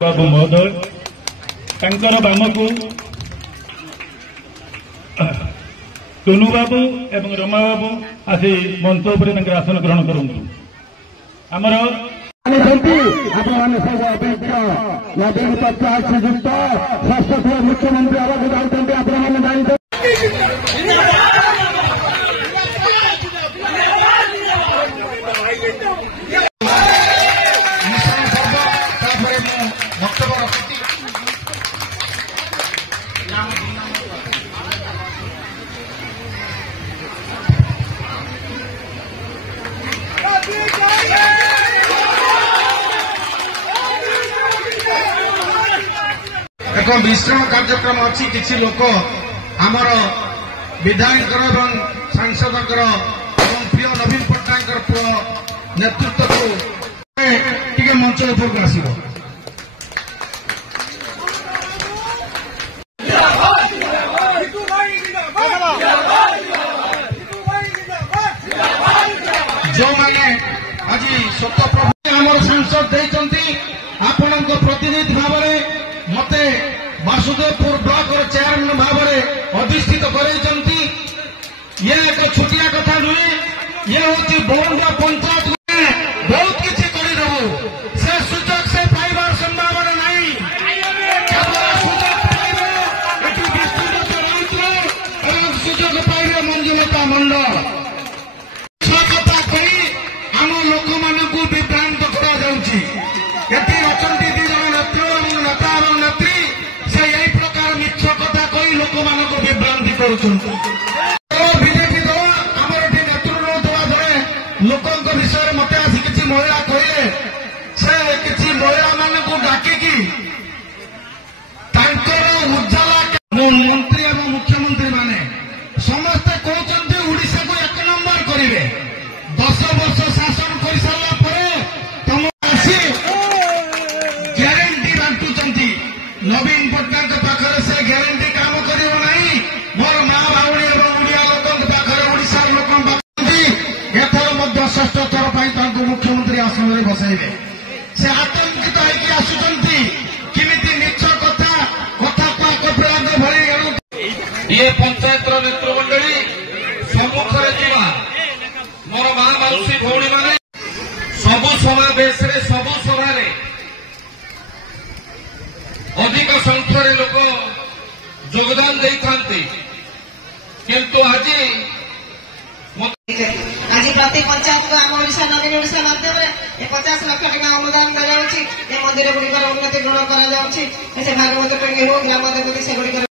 बाबू महोदय बाम को टुनु बाबू एवं रमा बाबू आसी मंच उपर आसन ग्रहण करूँ आमर नवीन पट्टनायक श्रीजुक्त षष्ठ थर मुख्यमंत्री आवास जाऊँच आप एक विश्राम कार्यक्रम अच्छी किसी लोक आमर विधायक सांसद प्रिय नवीन पट्टनायक नेतृत्व को मंच उपरको आस जो मैंने आज स्वतः आमर सांसद देते आपण प्रतिनिधि भाव में मते वासुदेवपुर ब्लॉक चेयरमैन भाव में अधिष्ठित करते ये एक छोटिया कथा नुहे ये हूँ बहुंडा पंचायत बहुत किसी करदेबू से सुजोग से पाइबार संभावना नहीं सुजोग पाइबे मंजुलता मंडल कथा कही आम लोक मान विभ्रांत कर बीजेपी दल आम नेतृत्व दे लोकों विषय मत आसी किसी महिला कहले से किसी महिला मान डाकिकी उज्ज्वला मंत्री और मुख्यमंत्री माने समस्ते कहते ओडिशा को एक नंबर करेंगे 10 वर्ष शासन कर सारा तुम आसी ग्यारंटी बांटुंट नवीन पट्टनायक पाखे से ग्यारंटी काम कर मोर माँ भाई और ओडिया लोक ओडिशा लोक एथर षष्ठ थर मुख्यमंत्री आसन में बसैबे से आतंकित होगी आसुंच किमिति मिछ कथा कथा को आकप्रयोग भरी ये पंचायत नेतृमंडली सम्मुखें जा मोर माँ मौसी भौणी मैंने सबु समावेश सबु सभा अधिक संख्यार लोक योगदान देते किंतु आज प्रति पंचायत को आम ओडिशा नवीन ओडिशा माध्यम 50 लाख टका अनुदान दी जाऊँगी मंदिर गुड़िकर उन्नति गुण कर भागवत टंगी हो ग्राम देवती से गुड़िकर